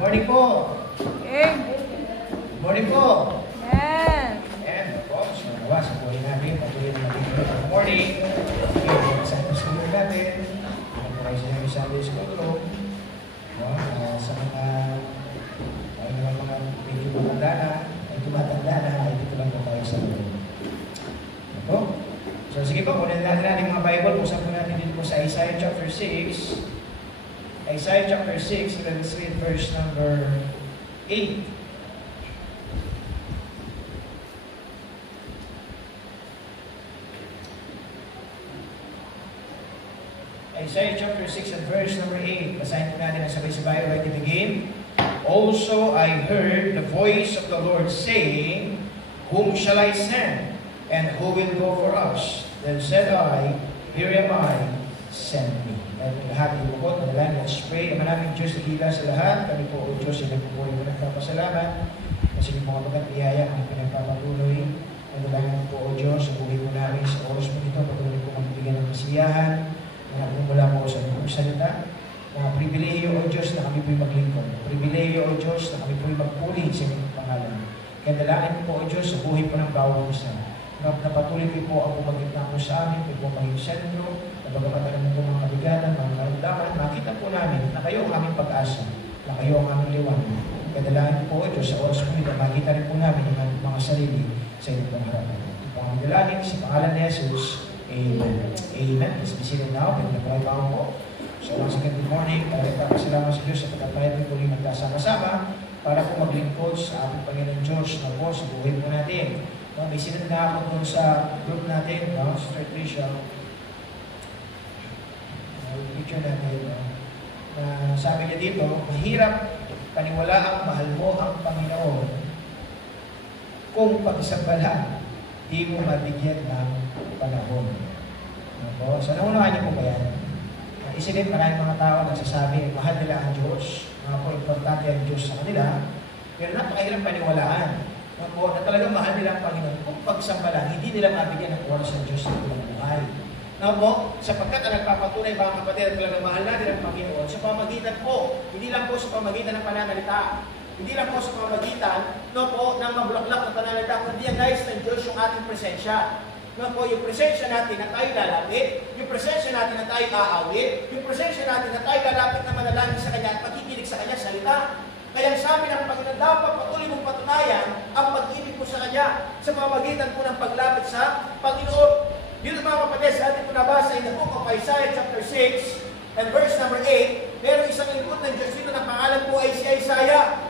Morning po. Morning po. Yes. And po, sumawa sa buhay namin. Patuloy na magiging good morning. Sa school natin. Ang po kayo sa Sunday School Room. Sa mga medyo tumatanda na, ay dito lang po tayo sa room. Ako? So sige po, kunin natin mga Bible. Pusan po natin dito po sa Isaiah chapter 6. Isaiah chapter 6, let's read verse number 8. Isaiah chapter 6 and verse number 8. Basahin natin ang sabay-sabay right in the game. Also I heard the voice of the Lord saying, Whom shall I send? And who will go for us? Then said I, Here am I, send me. At lahat yung bukod, madalang, let's pray. Ang maraming Diyos na hila sa lahat. Kami po, O Diyos, ay nagpupuloy mo nagpapasalamat. Kasi yung mga pagkatiyaya ang pinagpapatuloy. Madalang po, O Diyos, sa buhay mo namin sa oras mo ito, patuloy po kami bigyan ng kasiyahan. Mga mula po sa buong salita. Mga pribilehiyo, O Diyos, na kami po'y maglingkod. Pribilehiyo, O Diyos, na kami po'y magpuli sa inyong pangalan. Kaya dalangin po, O Diyos, sa buhay po ng bawat isa. Napatuloy po ang pumagitna po sa amin, po po maging sentro, na bagamat naman po mga kabigatan, mga karamdaman, makita po namin na kayo ang aming pag-asa, na kayo ang aming liwanag. Kadalahan po, Diyos, sa oras po nito, makita rin po namin ang mga sarili sa inyong pangharapan. Ito po ang dalangin sa pangalan ni Jesus. Amen. Amen. Let's be seated now. Pwede na po kayo po. So, once again, good morning. Salamat sa Diyos sa pagkatayo po rin magkasama-sama para po maglingkod sa ating Panginoon Diyos na po sa buhay po natin. May sinunod na ako dun sa group natin, Sister Tricia. Picture natin. Sabi niya dito, mahirap paniwalaang mahal mo ang Panginoon kung pagsabalan, di mo mabigyan ng panahon. So, naunawaan niyo po ba yan? Isipin, maraming mga tao nagsasabi, mahal nila ang Diyos, importante ang Diyos sa kanila, pero napakahirap paniwalaan. Na talagang mahal nila ang Panginoon. Kung pagsambalan, hindi nila mabigyan ng oras ng Diyos sa kanilang buhay. Sapagkat ang nagpapatunay mga kapatid, talagang mahal na nila ang Panginoon sa pamagitan po, hindi lang po sa pamagitan ng pananalita, hindi lang po sa pamagitan ng mabulaklak na pananalita, kundi ang nais ng Diyos yung ating presensya. Yung presensya natin na tayo lalapit, yung presensya natin na tayo aawit, yung presensya natin na tayo lalapit na manalangin sa Kanya at pagkikinig sa Kanya salita. Kaya sabi ng Panginoon, dapat patuloy mong patunayan ang pag-ibig mo sa Kanya sa pamamagitan po ng paglapit sa Panginoon. Dito mga kapatid, sa ating po nabasa in the book of Isaiah chapter 6 and verse number 8, meron isang lingkod ng Diyos dito na pangalan po ay si Isaiah.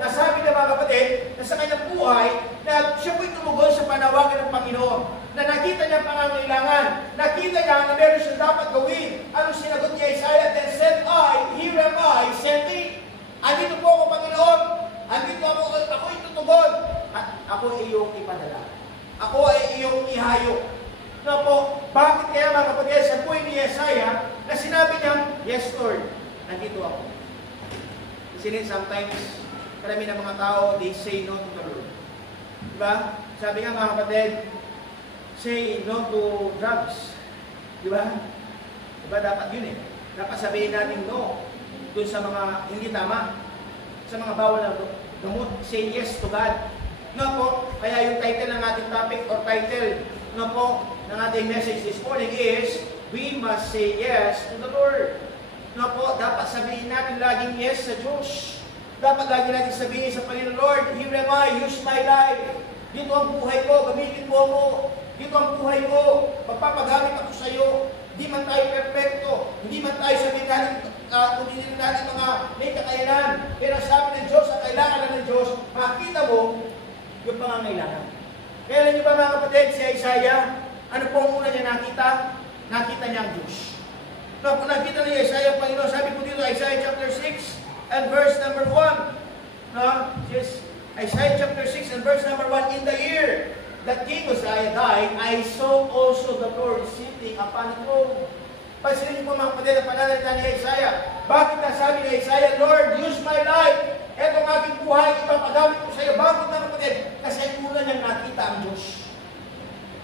Nasabi na mga kapatid na sa kanyang buhay na siya po'y tumugon sa panawagan ng Panginoon. Na nakita niya ang pangangailangan, nakita niya na meron siyang dapat gawin. Anong sinagot niya Isaiah? Then said I, Here am I, send me. Andito po ako, Panginoon. Andito ako'y tutugon. At ako ay iyong ipadala. Ako ay iyong ihayo. Bakit kaya mga kapatid, sa buhay ni Isaiah, na sinabi niya, Yes, Lord, nandito ako. Kasi sometimes, karami ng mga tao, they say no to the Lord. Diba? Sabi nga mga kapatid, say no to drugs. Diba? Diba dapat yun eh. Dapat sabihin natin no dun sa mga hindi tama, sa mga bawal na gamot. Say yes to God. Kaya yung title ng ating topic or title ng ating message this morning is We Must Say Yes to the Lord. Dapat sabihin natin laging yes sa Diyos. Dapat lagi natin sabihin sa Panginoon, Lord, here am I, use my life. Dito ang buhay ko, gamitin mo ako. Dito ang buhay ko, magpapagamit ako sa iyo. Hindi man tayo perfecto, hindi man tayo sabihin natin, hindi natin mga may kakayanan. Pero sabi ng Diyos, ang kailangan na ng Diyos, makita mo yung pangangailangan. Kaya alam niyo ba mga kapatid, si Isaiah, ano po ang una niya nakita? Nakita niya ang Diyos. Kung nakita niya Isaiah, Panginoon, sabi po dito, Isaiah chapter 6 and verse number 1. Isaiah chapter 6 and verse number 1, In the year that King Uzziah died, I saw also the Lord sitting upon the throne. Pansinin niyo po mga kapatid ang pananalita ni Isaiah. Bakit nasabi ni Isaiah, Lord, use my life. Ito ang aking buhay, ipapagamit ko sa iyo. Bakit mga kapatid? Kasi una niyang nakita ang Diyos.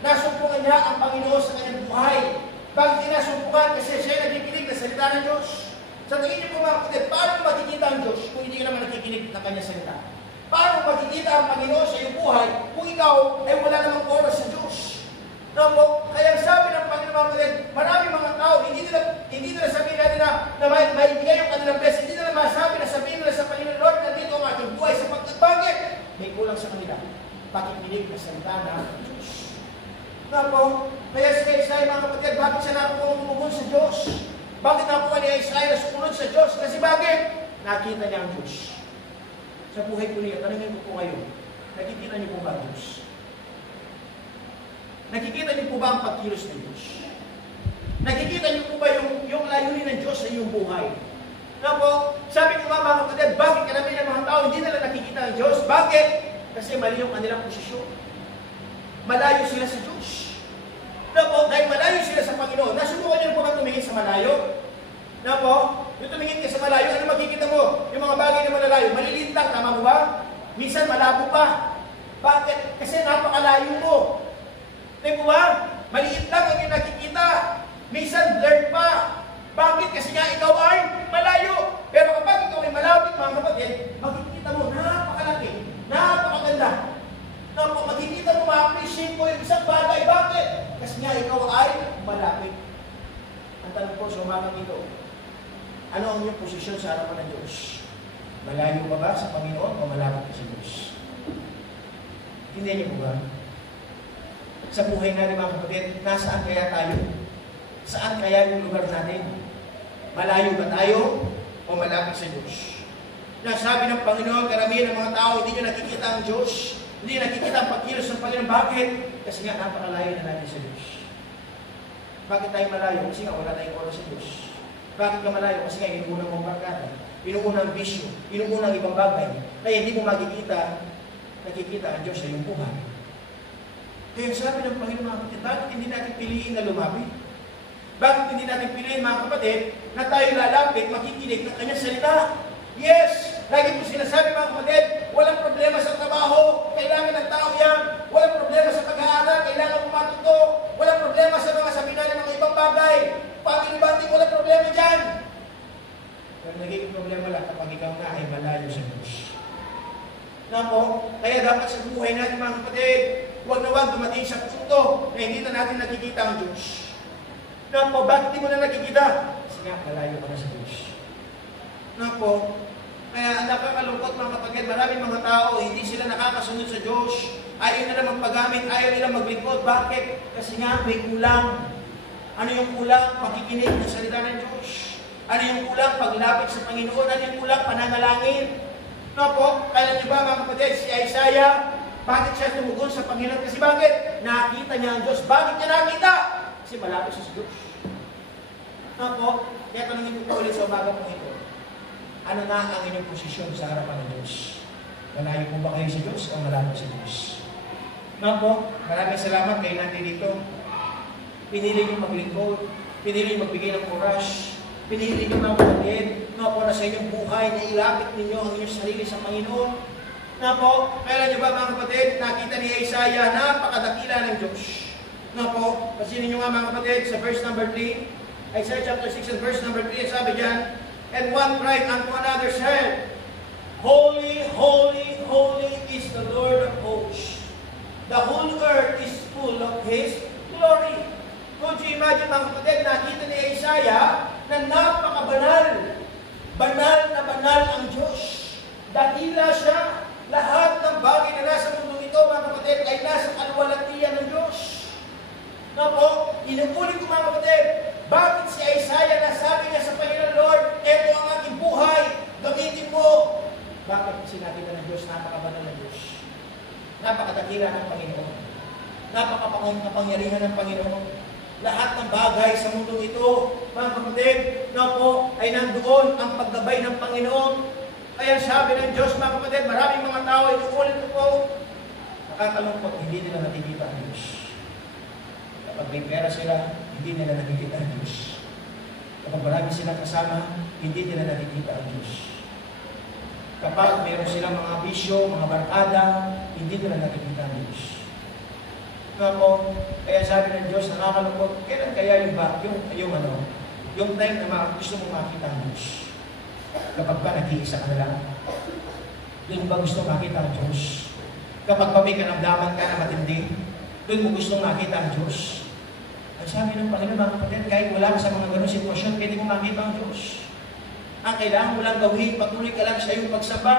Nasumpungan niya ang Panginoon sa kanyang buhay. Bakit tinasumpungan? Kasi siya nakikinig na salita ng Diyos. Sa tingin niyo po mga kapatid, paano makikita ang Diyos kung hindi ka naman nakikinig ng Kanya salita? Paano makikita ang Panginoon sa iyong buhay kung ikaw ay wala namang oras sa Diyos? Kaya sabi ng Panginoon mga kapatid, maraming mga tao, hindi nila sabihin natin na maibigay yung kanilang blessing, hindi nila masabi na sabihin nila sa Panginoon, Lord, nandito ang aking buhay sa pagkabangit. May kulang sa kanila. Pakikinig na salita ng Diyos. Kaya si Isaiah mga kapatid, bakit siya nakukuha sa Diyos? Bakit nakuha ni Isaiah na sumunod sa Diyos? Kasi bakit? Nakita niya ang Diyos. Sa buhay ko niya, tanungin ko po kayo, nakikita niyo po ba ang Diyos? Nakikita niyo po ba ang pagkilos ng Diyos? Nakikita niyo po ba yung layunin ng Diyos sa iyong buhay? Sabi ko mga kapatid, bakit karamihan ng mga tao hindi nila nakikita ang Diyos? Bakit? Kasi mali yung kanilang posisyon. Malayo sila sa Diyos. Dahil malayo sila sa Panginoon, nasubukan niyo po ba tumingin sa malayo? Yung tumingin ka sa malayo, ano makikita mo? Yung mga bagay na malalayo, maliliit lang, tama mo ba? Minsan malabo pa. Bakit? Kasi napakalayo mo. Di ba? Maliit lang ang iyong nakikita. Minsan blurred pa. Bakit? Kasi nga ikaw ay malayo. Pero kapag ikaw ay malapit, mga kapatid, makikita mo, napakalaki, napakaganda. Makikita mo, ma-appreciate mo yung isang bagay. Bakit? Kasi nga ikaw ay malapit. Ang tanong ko sa umagang ito, ano ang iyong posisyon sa harapan ng Diyos? Malayo pa ba sa Panginoon o malapit ka sa Diyos? Hindi niyo po ba? Sa buhay natin mga kapatid, nasaan kaya tayo? Saan kaya yung lugar natin? Malayo ba tayo o malapit sa Diyos? Nasabi ng Panginoon, karamihan ng mga tao, hindi nyo nakikita ang Diyos. Hindi nyo nakikita ang pagkilos ng Panginoon. Bakit? Kasi nga, napakalayo na natin sa Diyos. Bakit tayo malayo? Kasi nga, wala tayong oras sa Diyos. Bakit ka malayo? Kasi nga, inuunang mong barkada, inuunang bisyo, inuunang ibang bagay. Kaya hindi mo nakikita ang Diyos sa iyong buhay. Kaya sabi ng Panginoon mga kapatid, bakit hindi natin piliin na lumapit? Bakit hindi natin piliin mga kapatid na tayo lalapit, makikinig ng Kanyang salita? Yes! Lagi po sinasabi mga kapatid, walang problema sa trabaho, kailangan ng tao yan. Walang problema sa pag-aaral, kailangan matuto. Walang problema sa mga sabihan ng mga ibang bagay. Pag-ilibanting, walang problema dyan. Pero nagiging problema lang kapag ikaw na ay malayo sa Diyos. Kaya dapat sa buhay natin mga kapatid, huwag na huwag dumating sa punto na hindi na natin nakikita ang Diyos. Bakit hindi mo na nakikita? Kasi nga, malayo ka na sa Diyos. Kaya nakakalungkot mga kapatid, maraming mga tao, hindi sila nakakasunod sa Diyos. Ayaw nila magpagamit, ayaw nila maglingkod. Bakit? Kasi nga, may kulang. Ano yung kulang? Pakikinig ng salita ng Diyos. Ano yung kulang? Paglapit sa Panginoon. Ano yung kulang? Pananalangin. Kailan niyo ba mga kapatid, si Isaiah, bakit siya tumugon sa Panginoon? Kasi bakit? Nakita niya ang Diyos. Bakit niya nakita? Kasi malapit siya sa Diyos. Kaya tanongin ko po ulit sa umaga po ito. Ano na ang inyong posisyon sa harapan ng Diyos? Malayo po ba kayo sa Diyos o malapit sa Diyos? Maraming salamat kayo natin dito. Pinili niyo maglingkod, pinili niyo magbigay ng oras, pinili niyo mga kapatid, na sa inyong buhay na ilapit ninyo ang inyong sarili sa Panginoon. Kailan niyo ba mga kapatid, nakita ni Isaiah, napakadakila ng Diyos. Kasi ninyo nga mga kapatid, sa verse number 3, Isaiah chapter 6 and verse number 3, sabi dyan, and one cried unto another said, Holy, holy, holy is the Lord of hosts. The whole earth is full of His glory. Could you imagine mga kapatid, nakita ni Isaiah na napakabanal. Banal na banal ang Diyos. Dakila siya. Lahat ng bagay na nasa mundo ito, mga kapatid, ay nasa kaluwalhatian ng Diyos. Inuulit ko mga kapatid, bakit si Isaiah nasabi niya sa Panginoon, Lord, ito ang aking buhay, gamitin mo. Bakit kasi nakita ng Diyos, napakabanal ng Diyos. Napakadakila ng Panginoon. Napakapangyarihan ng Panginoon. Lahat ng bagay sa mundo ito, mga kapatid, ay nandoon ang paggabay ng Panginoon. Kaya sabi ng Diyos, mga kapatid, maraming mga tao, inuulit ko po, nakakalungkot, hindi nila nakikita ang Diyos. Kapag may pera sila, hindi nila nakikita ang Diyos. Kapag marami silang kasama, hindi nila nakikita ang Diyos. Kapag mayroon silang mga bisyo, mga barkada, hindi nila nakikita ang Diyos. Kaya sabi ng Diyos, nakakalungkot, kailan kaya yung Yung time na gusto mong makita ang Diyos. Kapag ba nag-iisa ka na lang, doon ba gusto makita ang Diyos? Kapag ba may karamdaman ka na matindi, doon mo gusto makita ang Diyos? Ang sabi ng Panginoon, mga kapatid, kahit wala ka sa mga ganong sitwasyon, pwede mo makita ang Diyos. Ang kailangan mo lang gawin, patuloy ka lang sa iyong pagsamba,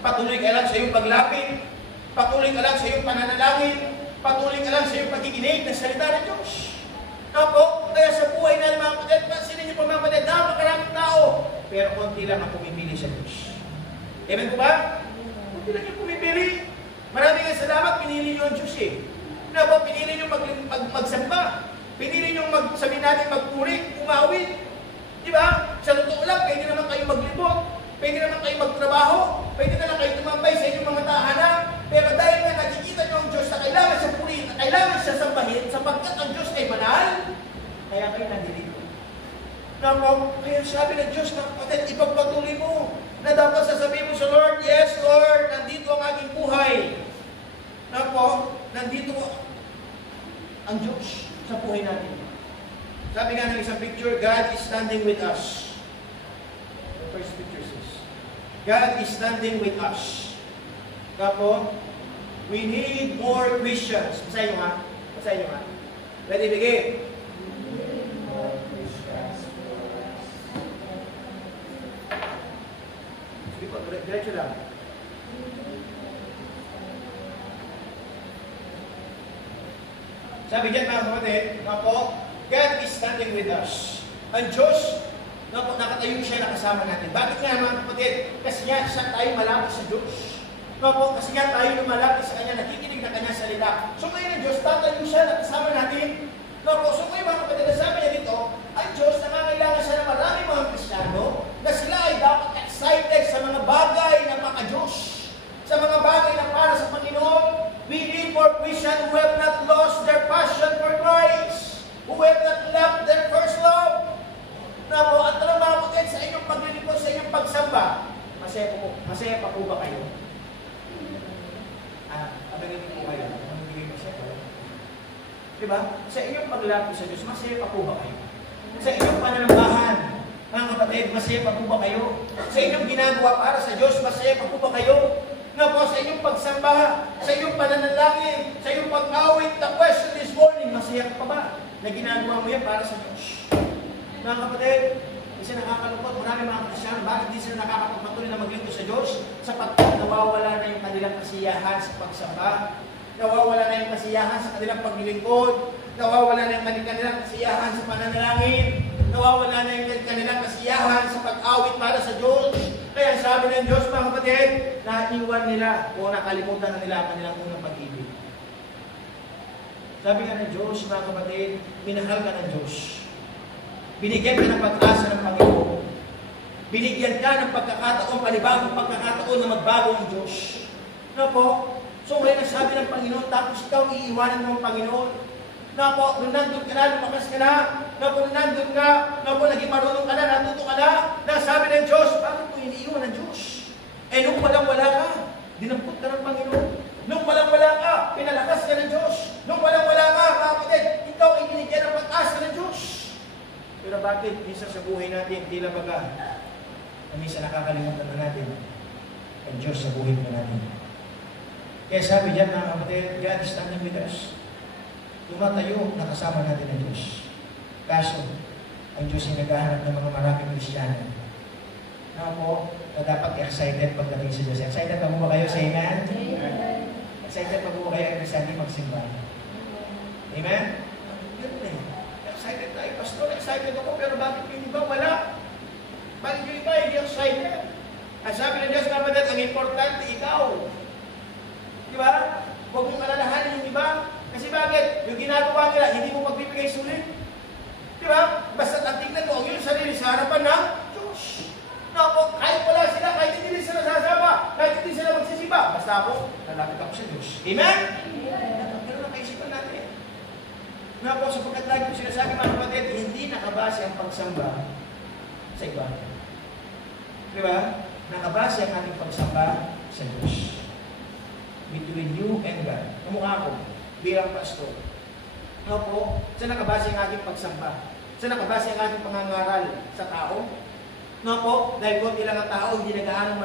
patuloy ka lang sa iyong paglapit, patuloy ka lang sa iyong pananalangin, patuloy ka lang sa iyong pagkikinig ng salita ng Diyos. Opo, kaya sa buhay na mga kapatid, pansinin niyo po mga kapatid, napakaraming tao, pero konti lang ang pumipili sa Diyos. Amen po ba? Konti lang yung pumipili. Maraming salamat, pinili niyo ang Diyos eh. Opo, pinili niyo magsamba. Pinili niyo sabihin natin magpuri, umawit. Di ba? Sa totoo lang, pwede naman kayo maglibot, pwede naman kayo magtrabaho, pwede naman kayo tumambay sa inyong mga tahanan, pero dahil nga nakikita niyo ang Diyos na kailangan siya purihin, na kailangan siya sambahin, sapagkat ang Diyos ay banal, kaya kayo nandito. Kaya sabi ng Diyos na kapatid, ipagpatuloy mo, na dapat sasabihin mo sa Lord, yes Lord, nandito ang aking buhay. Nandito ang Diyos sa buhay natin. Sabi nga ng isang picture, God is standing with us. The first picture says, God is standing with us. We need more Christians. Basahin nyo nga. Basahin nyo nga. Ready, begin. Sige po, diretso lang. Sabi dyan mga kapatid, God is standing with us. Ang Diyos, nakatayo siya na kasama natin. Bakit nga mga kapatid? Kasi nga siya tayo malapit sa Diyos. Kasi nga tayo lumalapit sa Kanya, nakikinig na Kanyang salita. So ngayon ang Diyos, tatayo siya na kasama natin. So ngayon mga kapatid, sabi niya dito, ang Diyos, nangangailangan siya ng maraming mga Kristiyano na sila ay dapat excited sa mga bagay na maka-Diyos. Sa mga bagay na para sa Panginoon. We need more Christians who have not lost their passion for Christ. Who have not left their first love. At alam mga kapatid, sa inyong paglilingkod, sa inyong pagsamba, masaya pa po ba kayo? Abagin po kayo. Mamigay masaya pa. Diba? Sa inyong paglapit sa Diyos, masaya pa po ba kayo? Sa inyong pananambahan, mga kapatid, masaya pa po ba kayo? Sa inyong ginagawa para sa Diyos, masaya pa po ba kayo? Sa inyong pagsamba, sa inyong pananalangin, sa inyong pag-awit, the question this morning, masaya ka pa ba? Na ginagawa mo yan para sa Diyos. Mga kapatid, isa nakakalungkot, marami mga Kristiyan, bakit di sila nakakapagpatuloy na maglingkod sa Diyos? Sapagkat nawawala na yung kanilang kasiyahan sa pagsamba, nawawala na yung kasiyahan sa kanilang paglilingkod, nawawala na yung kanilang kasiyahan sa pananalangin, nawawala na yung kanilang kasiyahan sa pag-awit para sa Diyos. Kaya sabi ng Diyos, mga kapatid, naiwan nila o nakalimutan na nila ang kanilang unang pag-ibig. Sabi nga ng Diyos, mga kapatid, minahal ka ng Diyos. Binigyan ka ng pag-asa ng Panginoon. Binigyan ka ng pagkakataon, panibagong pagkakataon na magbago ang Diyos. So ngayon ang sabi ng Panginoon, tapos ikaw iiwanan mo ang Panginoon. Nung nandun ka na, lumakas ka na. Nung nandun ka, naging marunong ka na, natuto ka na. Sabi ng Diyos, bakit mo iniiwan ng Diyos? Nung walang-wala ka, dinampot ka ng Panginoon. Nung walang-wala ka, pinalakas ka ng Diyos. Nung walang-wala ka, kapatid, ikaw ay binigyan ng pag-asa ng Diyos. Pero bakit minsan sa buhay natin, tila baga, minsan nakakalimutan na natin ang Diyos sa buhay natin. Kaya sabi dyan, mga kapatid, God is standing with us. Tumatayo, nakasama natin ang Diyos. Kaso, ang Diyos ay naghahanap ng mga maraming Kristiyano. Na dapat excited pagdating sa Diyos. Excited pa ba kayo sa Amen? Amen. Excited pa ba kayo sa ating magsimba? Amen? Ganun eh. Excited tayo. Pastor, excited ako, pero bakit yung iba wala? Bakit yung iba hindi excited? Ang sabi ng Diyos, kapatid, ang importante ikaw. Di ba? Huwag mong alalahanin yung iba. Kasi bakit? Yung ginagawa nila, hindi mo magbibigay sulit. Di ba? Basta ang tingnan mo, yung sarili sa harapan ng Diyos. Kahit wala sila, kahit hindi sila sasama, kahit hindi sila magsisiba, basta ako, lalapit ako sa Diyos. Amen? Pero nakaisipan natin. Sapagkat lagi ko sinasabi mga kapatid, hindi nakabase ang pagsamba sa iba. Di ba? Nakabase ang ating pagsamba sa Diyos. Between you and God. Kamukha ko, bilang pastor. Saan nakabase ang ating pagsamba? Sa nakabase ang ating pangangaral sa tao? No po, dahil konti lang ang tao, hindi nagaano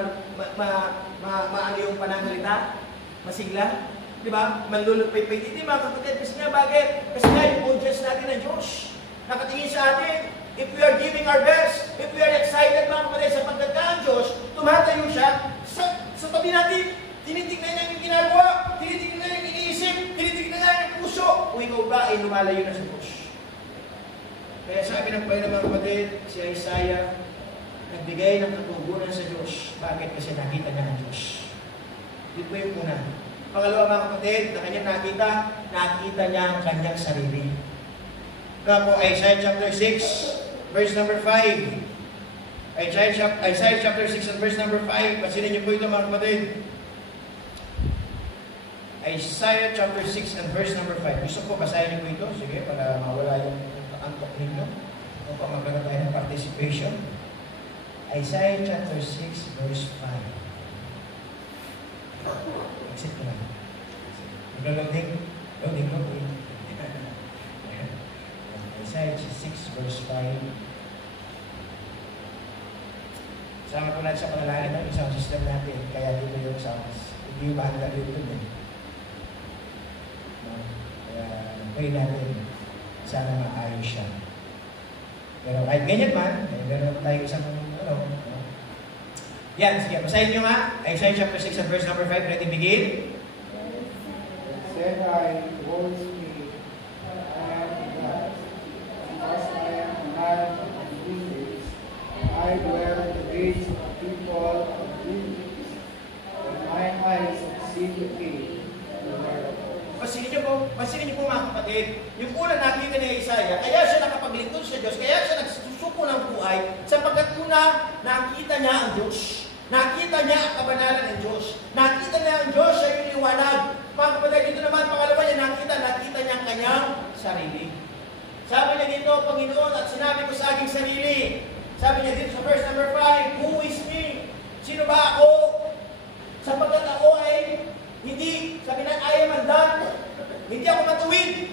maano yung pananalita, masigla, di ba? Manlulupay-pay. Hindi mga kapatid, kasi nga bakit? Kasi nga yung audience natin ng Diyos. Nakatingin sa atin, if we are giving our best, if we are excited mga kapatid, sapagkat ka ang Diyos, tumatayo siya, sa tabi natin, tinitignan niya yung ginagawa, tinitignan niya yung iniisip, tinitignan niya yung puso. Kung ikaw ba ay lumalayo na sa Diyos. Kaya sabi ng Panginoon mga kapatid, si Isaiah, nagbigay ng katugunan sa Diyos. Bakit? Kasi nakita niya ang Diyos. Yun po yung una. Pangalawa mga kapatid, na kanyang nakita niya ang kanyang sarili. Kaya po, Isaiah chapter 6, verse number 5. Isaiah chapter 6 and verse number 5. Pansinin niyo po ito mga kapatid. Isaiah chapter 6 and verse number 5. Gusto ko basahin niyo po ito. Sige, para mawala yung antok ninyo. O pa magkaroon tayo ng participation. Isaiah chapter 6 verse 5. Exit ko lang. Maglalaging. Loading ko po. Isaiah 6 verse 5. Sama ko natin sa panalangin ng isang system natin. Kaya dito yung sounds. Hindi yung mahanda dito din. Kaya pray natin. Sana maayos siya. Pero kahit ganyan man, meron tayo isang yan, sige. Basahin nyo nga. Isaiah chapter 6 and verse number 5. Ready, begin? Said I, woe is me, I am God, because I am a man of weakness. I dwell in the gates of people of weakness, and my eyes see the King, the Lord. Pansinin niyo po mga kapatid, yung una nakita ni Isaiah, kaya siya nakapaglingkod sa Diyos, kaya siya nagsusuko ng buhay, sapagkat una, nakita niya ang Diyos. Nakita niya ang kabanalan ng Diyos. Nakita niya ang Diyos sa iyong liwanag. Mga kapatid, dito naman, pangalawa niya, nakita niya ang kanyang sarili. Sabi niya dito, Panginoon, at sinabi ko sa aking sarili. Sabi niya dito sa verse number 5, who is me? Sino ba ako? Sapagkat ako ay hindi, sabi na, I am undone. Hindi ako matuwid.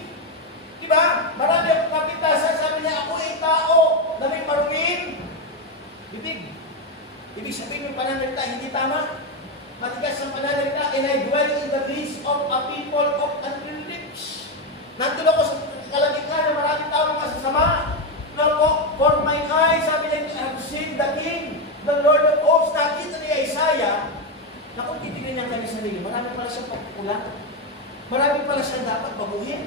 Diba? Marami akong kapitasan. Sabi niya, ako ay tao na may maruming bibig. Ibig sabihin yung pananalita, hindi tama. Matigas ang pananalita, and I dwell in the midst of a people of unclean lips. Nandun ako sa kalagitnaan na maraming tao masasama. No po, for my eyes, sabi niya, I have seen the King, the Lord of hosts. Nakita ni Isaiah, na kung titignan niya ang kanyang sarili, marami pala siyang pagkukulang. Marami pala siyang dapat baguhin.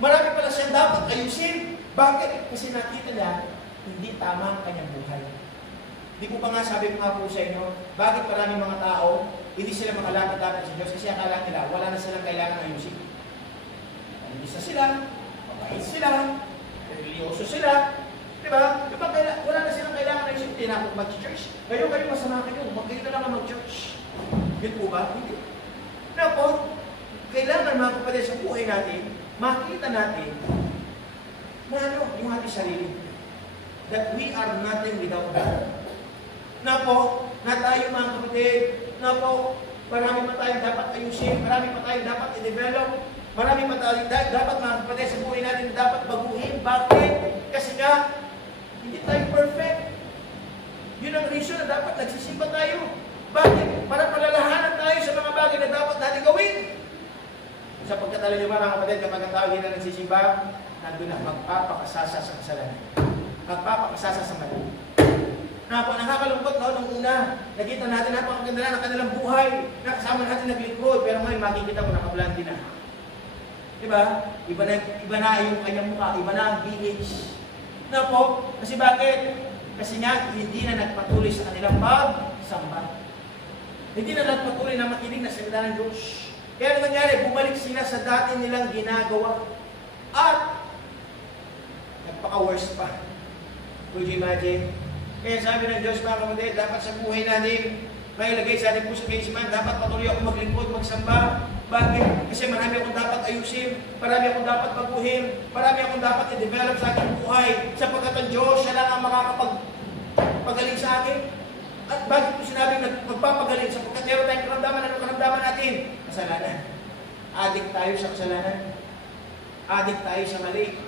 Marami pala siyang dapat ayusin. Bakit? Kasi nakita niya, hindi tama ang kanyang buhay. Di ko pa nga sabi ko nga po sa inyo, bakit maraming mga tao, hindi sila makalapit-lapit sa Diyos kasi akala nila, wala na silang kailangan ayusin. Ayusin na sila, mabait sila, religyoso sila, di ba? Diba, wala na silang kailangan ayusin, hindi na ako mag-church. Kayo masama kayo, magkayo na lang mag-church. Yun po ba? Hindi. Na po, kailangan mga kapatid sa buhay natin, makita natin na yung ating sarili. That we are nothing without God. Na po, na tayo mga kapatid, na po, marami pa tayong dapat ayusin, marami pa tayong dapat i-develop, marami pa tayong dapat mga kapatid sa buhay natin dapat baguhin. Bakit? Kasi nga, hindi tayo perfect. Yun ang reason na dapat nagsisimba tayo. Bakit? Para palalahanan tayo sa mga bagay na dapat natin gawin. Sa pagkatala niyo mga kapatid, kapag ang tao hindi na nagsisimba, nandun na magpapakasasa sa kasalanan. Magpapakasasa sa mali. Nakakalungkot nung una, nakita natin napakaganda na ng kanilang buhay, nakasama natin naglingkod, pero ngayon makikita mo nakablandi na. Diba? Iba na yung kanyang mukha, iba na ang village. Na po, kasi bakit? Kasi nga, hindi na nagpatuloy sa kanilang pagsamba. Hindi na nagpatuloy na makinig na salita ng Diyos. Kaya ano nangyari? Bumalik sila sa dati nilang ginagawa. At, nagpaka-worse pa. Could you imagine? Kaya sabi ng Diyos, mga kapatid, dapat sa buhay natin, may ilagay sa ating puso kaisipan, dapat patuloy ako maglingkod, magsamba. Bakit? Kasi marami akong dapat ayusin, marami akong dapat baguhin, marami akong dapat i-develop sa aking buhay, sapagkat ang Diyos, siya lang ang makakapagpagaling sa akin. At bakit ko sinabi magpapagaling? Sapagkat meron tayong karamdaman, anong karamdaman natin? Kasalanan. Adik tayo sa kasalanan. Adik tayo sa mali.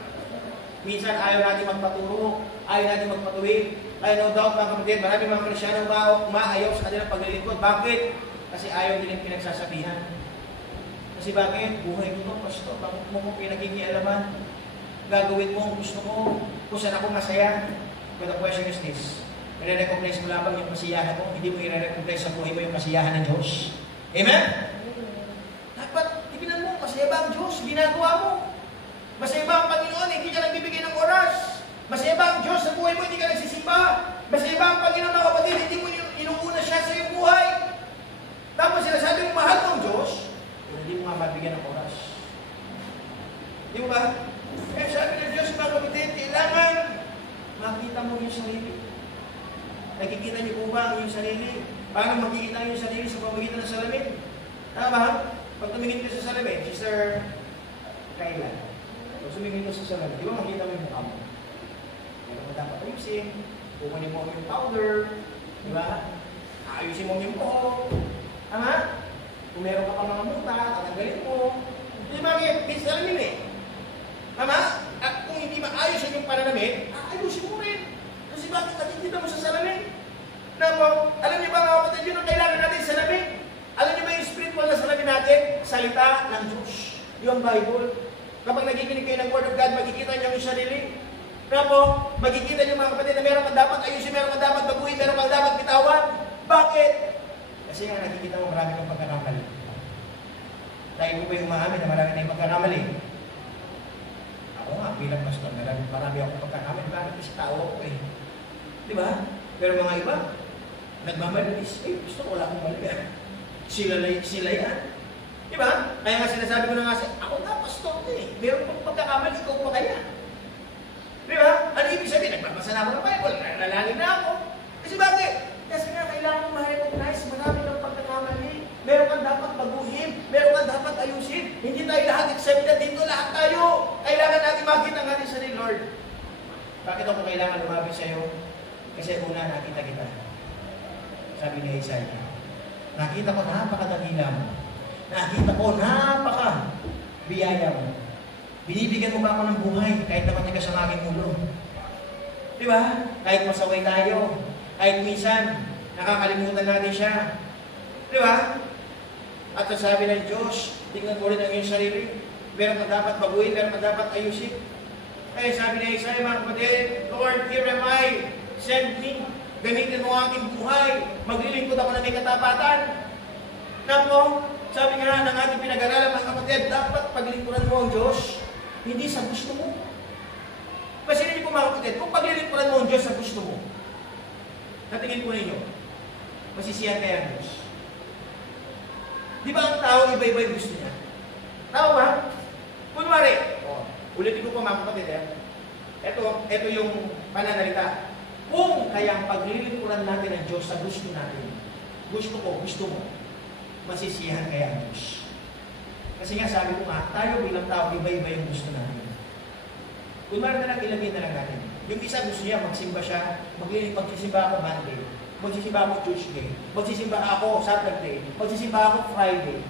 Minsan ayaw natin magpaturo, ayaw natin magpatuwid. Kaya no doubt mga kapatid, marami mga Kristyano umaayaw sa kanilang paglilingkod. Bakit? Kasi ayaw nilang pinagsasabihan. Kasi bakit? Buhay ko to, pastor. Bakit mo ko pinagigialaman? Gagawin mo ang gusto mo. Kung saan ako masaya. But the question is this. I-recognize mo lamang yung kasiyahan mo. Hindi mo i-recognize sa buhay mo yung kasiyahan ng Diyos. Amen? Dapat, tingnan mo, masaya ba ang Diyos? Ginagawa mo. Masaya ba ang Panginoon? Hindi ka nagbibigay ng oras. Masaya ba ang Diyos sa buhay mo? Hindi ka nagsisimba. Masaya ba ang Panginoon mga kapatid? Hindi mo inuuna siya sa iyong buhay. Tapos sinasabi mo, mahal mo ang Diyos, pero hindi mo nga mabigyan ng oras. Di ba? Kaya sabi ng Diyos, mga kapatid, kailangan makita mo yung sarili. Nakikita niyo po ba ang iyong sarili? Paano makikita ang iyong sarili sa pamagitan ng salamin? Tama ba? Pag tumingin ka sa salamin, Sister Kayla, pag tumingin ka sa salamin, di ba makita mo yung mukha mo? Meron mo dapat ayusin, kukunin mo yung powder, di ba? Ayusin mo yung buhok. Tama? Kung meron ka pa mga muta, tatanggalin mo. Di ba may salamin eh? Tama? At kung hindi maayos yung pananamit, ayusin mo rin. Kasi bakit nakikita mo sa salamin? Alam niyo ba mga kapatid, yun ang kailangan natin sa salamin? Alam niyo ba yung spiritual na salamin natin? Salita ng Diyos. Yung Bible. Kapag nakikinig kayo ng Word of God, makikita niyo yung sarili. Tapos, makikita niyo mga kapatid na meron kang dapat ayusin, meron kang dapat baguhin, meron kang dapat bitawan. Bakit? Kasi nga nakikita mo marami kang pagkakamali. Tayo mo ba yung maamin na marami na yung pagkakamali? Ako nga, bilang pastor, marami akong pagkakamali. Bakit kasi tao ako eh? Di ba? Pero mga iba, nagmamalis. Gusto ko wala akong mali. Sila yan. Di ba? Kaya nga sinasabi ko na nga ako nga, pastor eh. Meron pang pagkakamali, ikaw pa kaya. Di ba? Ano ibig sabihin? Nagbabasa na ako ng Bible, nalalangin na ako. Kasi bakit? Kasi nga, kailangan ma-recognize, marami ng pagkakamali. Meron kang dapat baguhin, meron kang dapat ayusin. Hindi tayo lahat accepted dito, lahat tayo. Kailangan natin makita ng ating sarili, Lord. Bakit ako kailangan lumapit sa iyo? Kasi una, nakita kita. Sabi ni Isaiah, nakita ko napakadakila mo. Nakita ko napaka-biyaya mo. Binibigyan mo ba ako ng buhay kahit naman ka sa aking ulo? Di ba? Kahit masaway tayo, kahit minsan, nakakalimutan natin siya. Di ba? At sabi ng Diyos, tingnan mo rin ang iyong sarili. Meron ka dapat baguhin, meron ka dapat ayusin. Kaya sabi ni Isaiah, mga kapatid, Lord, here am I, send me. Gamitin mo ang aking buhay. Maglilingkod ako na may katapatan. Nako, sabi nga ng ating pinag-aralan, mga kapatid, dapat paglingkuran mo ang Diyos, hindi sa gusto mo. Kasi hindi po mga kapatid, kung paglilingkuran mo ang Diyos sa gusto mo, natingin po ninyo, masisiyan kaya ang Diyos. Di ba ang tao iba-iba yung gusto niya? Tao ba? Kunwari, ulitin ko po mga kapatid, ito yung pananalita. Kung kayang paglilingkuran natin ang Diyos sa gusto natin, gusto ko, gusto mo, masisiyahan kaya ang Diyos. Kasi nga sabi ko nga, tayo bilang tao, iba-iba yung gusto natin. Kunwari na lang, ilagay na lang natin. Yung isa gusto niya, magsimba siya, magsisimba ako Monday, magsisimba ako Tuesday, magsisimba ako Saturday, magsisimba ako Friday.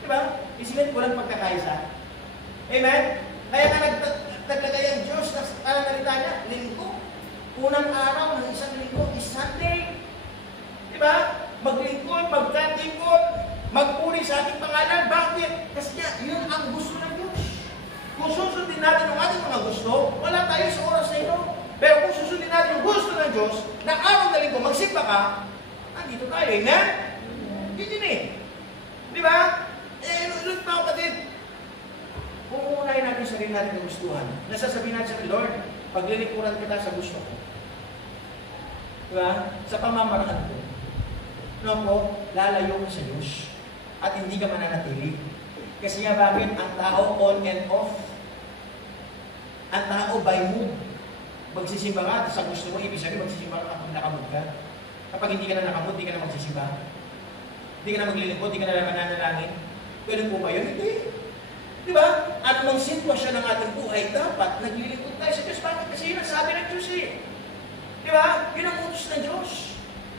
Diba? Isipin ko lang pagkakaisa. Amen? Kaya nga naglagay ang Diyos na pananalita niya, linggo. Unang araw ng isang linggo is Sunday. Diba? Maglingkod, magkatingkod, magpuri sa ating pangalan. Bakit? Kasi nga, yun ang gusto ng Diyos. Kung susundin natin ang ating mga gusto, wala tayo sa oras na ito. Pero kung susundin natin yung gusto ng Diyos, na araw na linggo, magsimba ka, nandito tayo. Amen? Hindi din eh. Diba? Mga kapatid, kung uunahin natin sa rin natin kagustuhan, nasasabihin natin sa Lord, paglilingkuran kita sa gusto ko. Diba? Sa pamamaraan ko. No po, lalayo ka sa Diyos at hindi ka mananatili. Kasi nga bakit ang tao on and off? Ang tao by mood. Magsisimba ka sa gusto mo, ibig sabihin magsisimba ka kapag nakamod ka. Kapag hindi ka na nakamod, hindi ka na magsisimba. Hindi ka na maglilingkod, hindi ka na mananalangin. Pwede po ba yun? Hindi. Diba? At mang sitwasyon ng ating buhay, dapat naglilingkod tayo sa Diyos. Bakit? Kasi yun ang sabi ng Diyos eh. Diba? Yun ang utos ng Diyos.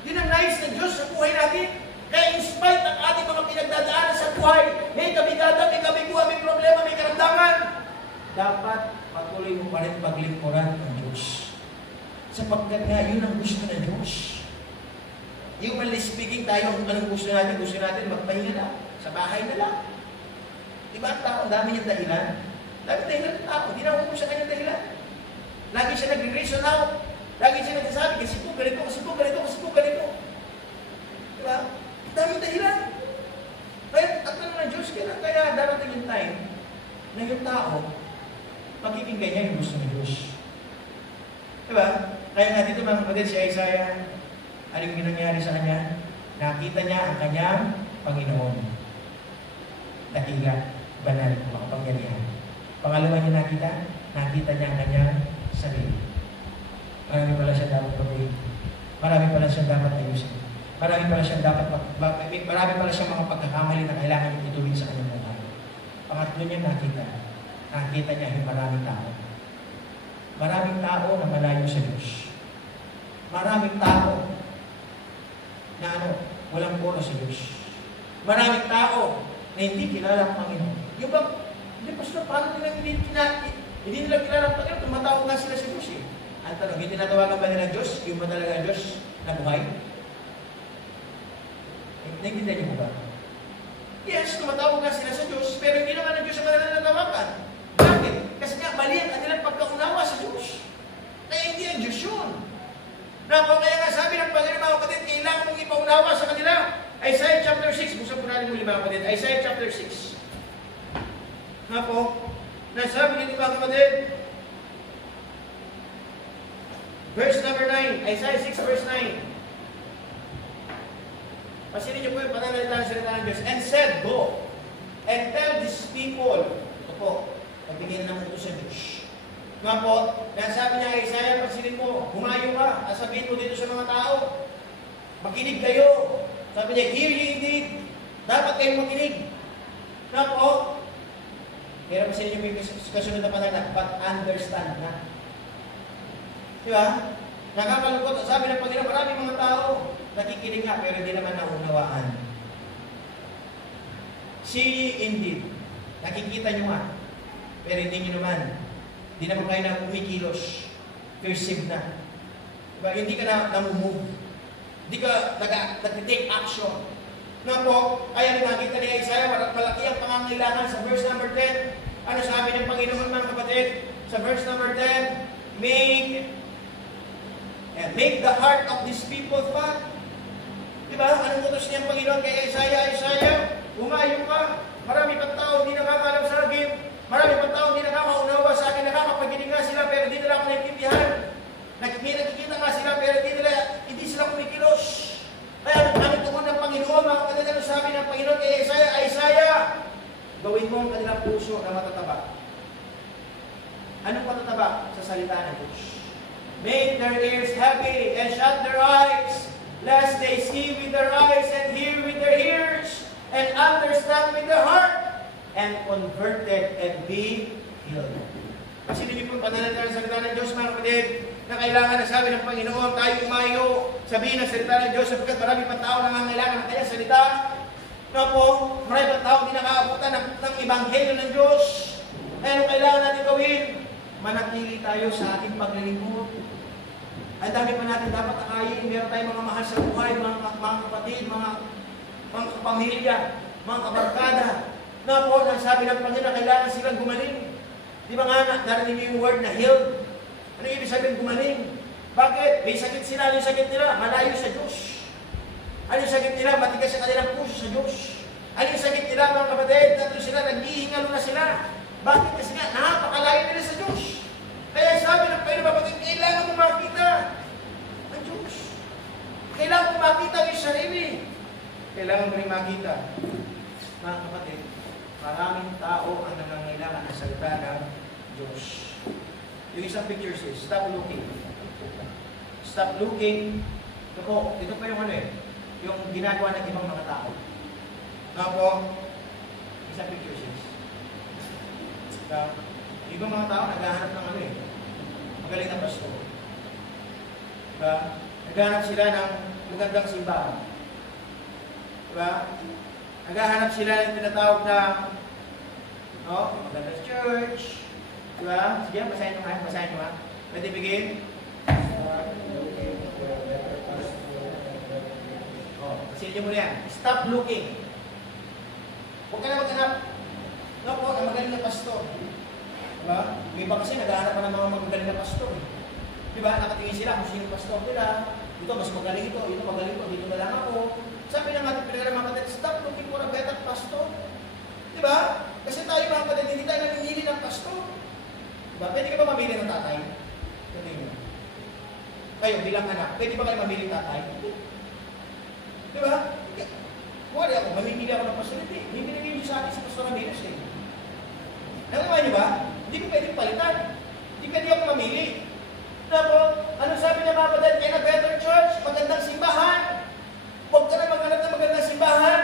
Yun ang nais ng Diyos sa buhay natin. Kaya in spite ng ating mga pinagdadaanan sa buhay, may kabigatan, may kabiguan, may problema, may karamdaman, dapat patuloy mo pa rin paglingkuran ng Diyos. Sapagkat nga, yun ang gusto ng Diyos. Humanly speaking, tayo, anong gusto natin? Gusto natin magpahinga na. Sa bahay na lang. Diba ang tao, ang dami niyang dahilan? Dami dahilan ng tao. Hindi na umupo sa kanyang dahilan. Lagi siya nagre-reason out. Lagi siya nagsasabi, kasi po ganito, kasi po ganito, kasi po ganito. Diba? Dami dahilan. Kaya, at ano ng Diyos, kaya darating yung time na yung tao, magiging ganyan yung gusto ng Diyos. Diba? Kaya nga dito mga kapatid, si Isaiah, anong ginangyari sa kanya? Nakita niya ang kanyang Panginoon. Dakila, banal, makapangyarihan. Pangalawa niya nakita niya ang kanyang sarili. Marami pala siya dapat gawin. Marami pala siya dapat ayusin. Marami pala siya mga pagkakamali na kailangan niyang ituloy sa kanyang buhay. Pangatlo niya nakita niya yung maraming tao. Maraming tao na malayo sa Diyos. Maraming tao na walang oras sa Diyos. Maraming tao na hindi kilala ang Panginoon. Yung ba, hindi pastor, paano nila hindi nila kilala ang Panginoon? Tumatawag nga sila sa Diyos eh. Ang tanong, hindi natawagan ba nila Diyos? Yung ba talaga ang Diyos na buhay? Naintindihan niyo ba? Yes, tumatawag nga sila sa Diyos, pero hindi naman ang Diyos ang kanila natawagan. Bakit? Kasi nga, mali ang kanilang pagkaunawa sa Diyos. Kaya hindi ang Diyos yun. Kaya nga sabi ng Panginoon, mga kapatid, kailangan mong ipaunawa sa kanila. Isaiah chapter 6, buksan po natin muli mga kapatid. Isaiah chapter 6. Nga po, nasabi nito mga kapatid, verse number 9, Isaiah 6 verse 9. Pasinin niyo po yung pananalita ng salita ng Diyos. And said, go, and tell these people, ito po, pagbigyan naman ito sa Diyos. Nga po, nasabi niya, Isaiah, pasinin mo, humayo ka, at sabihin mo dito sa mga tao, makinig kayo. Sabi niya, hear ye indeed, dapat kayong makinig. Nga po, kaya pasinin niyo yung kasunod na pananalita, but understand na. Diba? Nakakalungkot, sabi ng Panginoon, maraming mga tao, nakikinig nga, pero hindi naman naunawaan. See indeed, nakikita nyo nga, pero hindi nyo naman, hindi naman kayo na kumikilos, perceive na. Diba? Hindi ka na namumove. Hindi ka nag-take action. Na po, kaya nakita ni Isaiah, malaki ang pangangailangan sa verse number 10. Ano sabi ng Panginoon mga kapatid? Sa verse number 10, make the heart of these people fat. Diba? Anong utos niya ang Panginoon kay Isaiah? Isaiah, umayo ka. Marami pang tao hindi nakakalam sa akin. Marami pang tao hindi nakakaunawa sa akin. Nakakapaginig nga sila pero hindi nila ako naiintindihan. Nakikita nga sila pero hindi sila kumikilos. Kaya nagtugon ng Panginoon, mga kapatid, ano sabi ng Panginoon kay Isaiah? Isaiah, gawin mo ang kanilang puso na matataba. Anong matataba? Sa salita ng Diyos. Make their ears heavy and shut their eyes, lest they see with their eyes and hear with their ears and understand with their heart and converted and be healed. Kasi hindi po pananalita ng salita ng Diyos, mga kapatid, na kailangan na sabi ng Panginoon, tayo umayo, sabihin ng salita ng Diyos, sapagkat marami pang tao nangangailangan ng kanyang salita. Na po, marami pang tao hindi nakaabutan ng Ebanghelyo ng Diyos. Kaya anong kailangan natin gawin? Manatili tayo sa ating paglilingkod. Ang dami pa natin dapat akayin. Meron tayong mga mahal sa buhay, mga kapatid, mga kapamilya, mga kabarkada. Na po, sabi ng Panginoon, kailangan silang gumaling. Di ba nga, narinig niyo yung word na healed? Ano ibig sabihin gumaling? Bakit? May sakit sila. Ano yung sakit nila? Malayo sa Diyos. Ano yung sakit nila? Matigas sa kanilang puso sa Diyos. Ano yung sakit nila, mga kapatid? Nato sila, naghihingalo na sila. Bakit? Kasi nga, napakalayo nila sa Diyos. Kaya sabi ng Panginoon, kapatid, kailangan mo makita ang Diyos. Kailangan mo makita ang sarili. Kailangan mo rin makita. Mga kapatid, maraming tao ang nangangailangan ng salita ng Diyos. Yung isang picture says, stop looking. Stop looking. Ito po yung yung ginagawa ng ibang mga tao. Nga po, isang picture says, ibang mga tao naghahanap ng magaling na pastor. Naghahanap sila ng magandang simbahan. Naghahanap sila ng tinatawag na magandang church, Diba? Sige, basahin nyo nga. Basahin nyo nga. Ready, begin? Sige mo na yan. Stop looking. Huwag ka na maghanap. No po, ang magaling na pastor. Diba? May iba kasi naghahanap pa ng mga magagaling na pastor. Diba? Nakatingin sila kung sino pastor nila. Ito, mas magaling ito. Ito, magaling ito. Dito na lang ako. Sabi ng ating pinagalang mga kapatid, stop looking for a better pastor. Diba? Kasi tayo mga kapatid, hindi tayo namimili ng pastor. Diba? Pwede ka ba mamili ng tatay? Kayo, bilang anak, pwede ba kayo mamili ng tatay? Diba? Wala ako, mamimili ako ng pastor. Hindi, binigay niyo sa akin si Pastor Ramirez eh. Nagawa niyo ba? Hindi ko pwedeng palitan. Hindi pwede ako mamili. Tapos, ano sabi niya mga kapatid? In a better church, magandang simbahan. Huwag ka na maghanap ng magandang simbahan.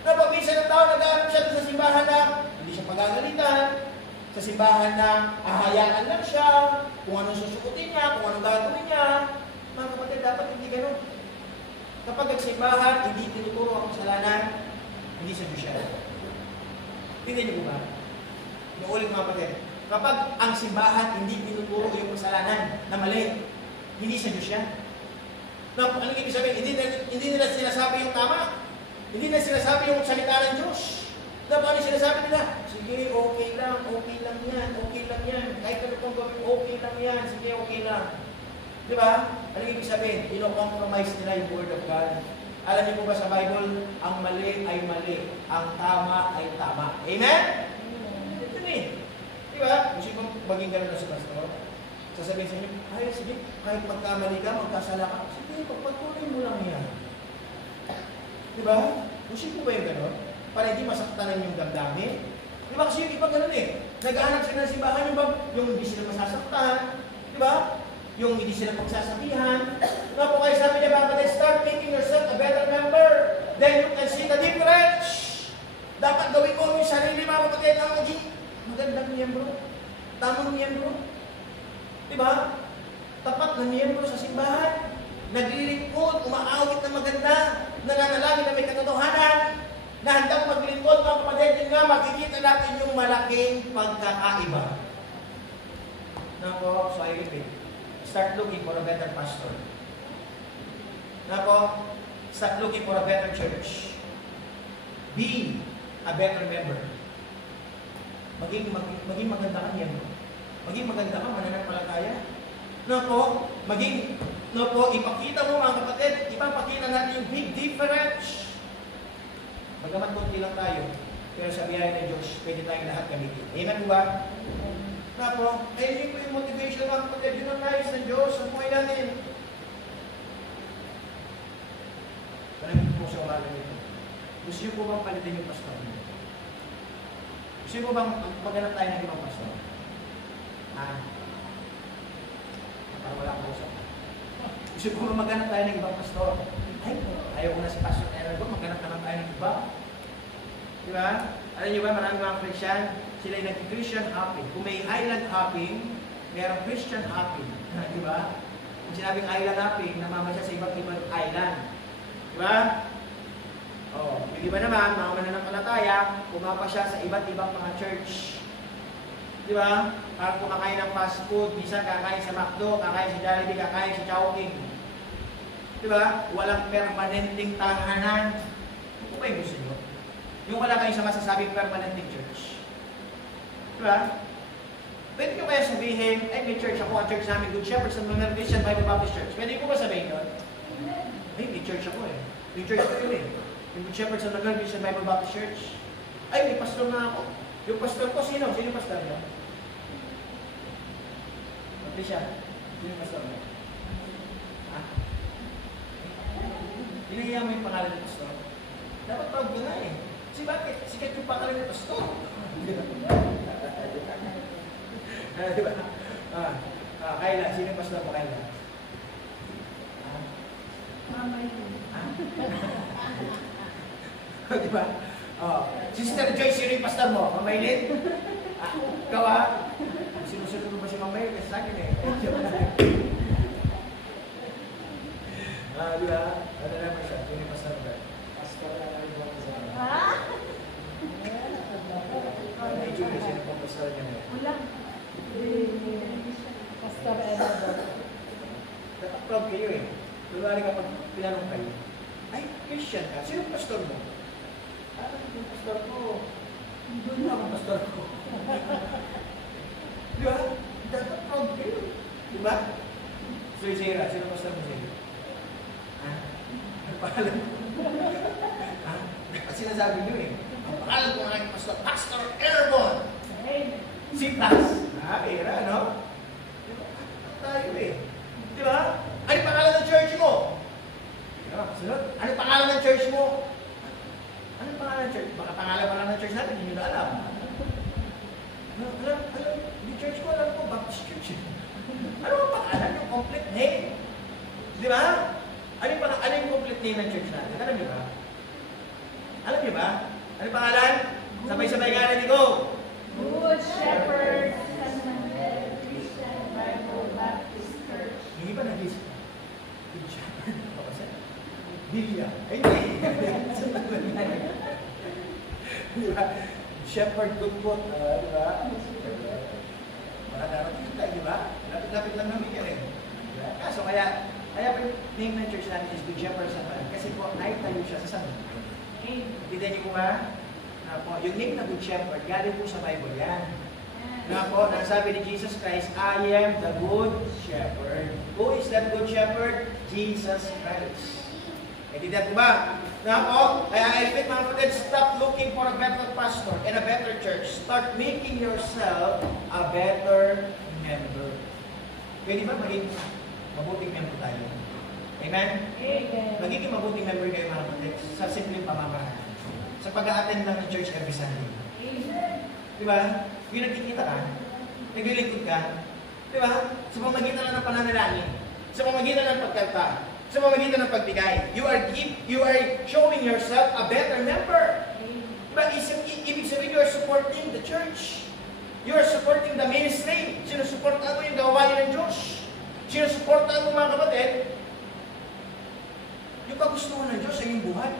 Tapos, minsan ng tao, nag-aanap siya sa simbahan na hindi siya pagagalitan. Sa simbahan na ahayaan lang siya. Kung anong susukutin niya, kung anong gagawin niya. Mga kapatid, dapat hindi ganun. Kapag nagsimbahan, hindi tinuturo ang kasalanan, hindi sa Diyos yan. Hindi niyo ba? Naulit mga kapatid. Kapag ang simbahan hindi tinuturo yung kasalanan na mali, hindi sa Diyos yan. No, anong ibig sabihin? Hindi nila sinasabi yung tama. Hindi nila sinasabi yung salita ng Diyos. Dapat ano sinasabi nila? Sige, okay lang yan. Kahit ano pong gawin, okay lang yan. Sige, okay lang. Di ba? Ano ibig sabihin? Ino-compromise nila yung Word of God. Alam niyo po ba sa Bible, ang mali ay mali, ang tama ay tama. Amen? Ito eh. Di ba? Gusto kong maging ganun na si Pastor. Sasabihin sa inyo, ay sige, kahit magkamali ka, magkasala ka, sige, pagpatuloy mo lang yan. Di ba? Gusto ko ba yung ganun? Para hindi masaktanan yung damdamin. Di ba? Kasi yung iba ganun eh. Nag-aanap sila ng simbahan, yung hindi sila masasaktan. Di ba? Yung hindi sila pagsasabihan. Nga po kayo sabi niya, bakit start making yourself a better member. Then you can see the difference. Dapat gawin mo yung sarili mga kapatid ang maging magandang miyembro. Tamang miyembro. Diba? Tapat na miyembro sa simbahan. Naglilingkod, umaawit na maganda. Nananalangin na may katotohanan. Na handang maglingkod mga kapatid. Yun nga, makikita natin yung malaking pagkakaiba. Nako, so I repeat. Start looking for a better pastor. Nako, start looking for a better church. Be a better member. Maging maganda ka niyan. Maging maganda ka, mananampalataya. Nako, ipakita mo mga kapatid, ipapakita natin yung big difference. Bagamat konti lang tayo, pero sa biyaya ng Diyos, pwede tayong lahat gamitin. Amen po ba? Nako, ayun po yung motivation mga kapatid, yun ang nais ng Diyos sa buhay natin. Maraming po sa umaga nito. Gusto niyo po bang palitin yung pastor? Gusto niyo po bang maghanap tayo ng ibang pastor? Para wala akong usap. Gusto niyo po bang maghanap tayo ng ibang pastor? Ay, ayaw ko na si Pastor Ergo, maghanap naman tayo ng iba. Diba? Alam niyo ba, maraming mga Christian, sila yung nag-Christian hopping. Kung may island hopping, mayroong Christian hopping. Diba? Kung sinabing island hopping, namamasya sa iba't ibang island. Diba? Oh, yung iba naman, mga mananampalataya, pumapasya sa iba't ibang mga church. Diba? Parang kumakain ng fast food, minsan kakain sa McDo, kakain sa Jollibee, kakain sa Chowking. Diba? Walang permanenteng tahanan. Ano ba yung gusto nyo? Yung wala kayong sa masasabing permanenteng church. Diba? Pwede nyo kaya sabihin, ay may church ako, ang church namin, Good Shepherd, sa mga Christian Bible Baptist Church. Pwede ko ba sabihin yun? Ay, may church ako eh. May church ko yun eh. Yung Good Shepherd sa mga Christian Bible Baptist Church. Ay, may pastor na ako. Yung pastor ko, sino? Sino yung pastor nyo? Patricia, sino yung pastor mo? Ha? Pinahiya mo yung pangalan ng pastor? Dapat proud ka na eh. Kasi bakit? Sikat yung pangalan ng pastor. Diba? Kayla, sino yung pastor mo, Kayla? Mamay ko. Diba? Sister Joyce, sino yung pastor mo? Mamaylin? Ikaw ha? Sinusunod mo ba si Mamaylin? Kasi sa akin eh. Diba? Ano naman siya? Sino yung pastor mo? Pastor Ergo. Ha? Ay, Julie, sino pong pastor niya na yun? Wala. proud kayo eh. Kunwari kapag pinanong kayo, ay, Christian ka, sino pastor mo? Yung pastor ko, doon na ang pastor ko. Di ba? Dapat proud kayo. Di ba? So, Zera, sino pastor mo, Zera? Ha? Ang pangalan ko? Ha? At sinasabi nyo eh, ang pangalan ko ng aking pastor, Pastor Airborne. Sitas. Ha? Era, no? Di ba? Tayo eh. Di ba? Ano yung pangalan ng church mo? Di ba? Sunod. Ano yung pangalan ng church mo? Ano yung pangalan ng church? Baka pangalan pa lang ng church natin, hindi nyo na alam. Alam, yung church ko, alam ko, Baptist Church. Ano ang pangalan? Yung complete name. Di ba? Ano yung complete name ng church natin? Alam niyo ba? Alam niyo ba? Ano yung pangalan? Sabay-sabay nga natin, go! Good Shepherd Christian Bible Baptist Church. Hindi ba nag-isip? Good Shepherd. Papasa? Bilya. Ay, hindi. Di ba? Shepherd good foot. Di ba? Baka dapat kita, di ba? Lapit-lapit lang namin yan eh. Kaso kaya pa yung name ng church natin is Good Shepherd sa Bible. Kasi po, naitayo siya sa San Juan. Hindi niyo po ba? Na po, yung name na Good Shepherd, galing po sa Bible yan. Na po, nasabi ni Jesus Christ, I am the Good Shepherd. Who is that Good Shepherd? Jesus Christ. Naintindihan po ba? Na po, kaya I expect mga kapatid, stop looking for a better pastor and a better church. Start making yourself a better member. Pwede ba maging mabuting member tayo? Amen? Amen. Magiging mabuting member kayo mga kapatid sa simpleng pamamaraan. Sa pag-a-attend lang ng church every Sunday. Amen. Di ba? Yung nagkikita ka, naglilingkod ka, di ba? Sa pamagitan lang ng pananalangin, sa pamagitan ng pagkanta, sa pamagitan ng pagbigay, you are showing yourself a better member. Diba? Ibig sabihin, you are supporting the church. You are supporting the ministry. Sinusuportahan mo yung gawain ng Diyos. Sinusuportahan mo mga kapatid, yung kagustuhan ng Diyos sa iyong buhay.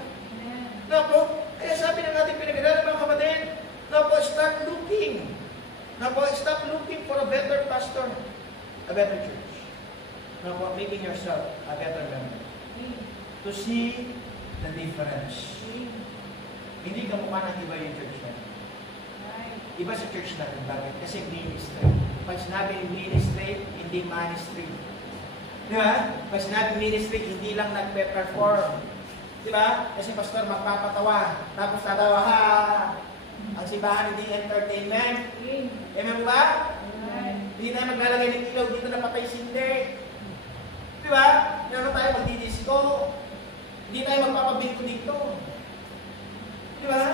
Napo, kaya sabi ng ating pinag-aralan mga kapatid, napo, start looking. Napo, stop looking for a better pastor, a better church. Napo, making yourself a better member. To see the difference. Hindi ka mukha ng iba yung church natin. Iba sa church natin. Bakit? Kasi ministry. Pag sinabi ministry, hindi ministry. Di ba? Pag sinabi ministry, hindi lang nagpe-perform. Di ba? Kasi pastor magpapatawa. Tapos tatawa, ha! Ang simbahan hindi entertainment. Amen mo ba? Hindi tayo maglalagay ng ilaw dito na patay sindi. Di ba? Hindi naman tayo magdidisco. Hindi tayo magpapabiliko dito. Di ba?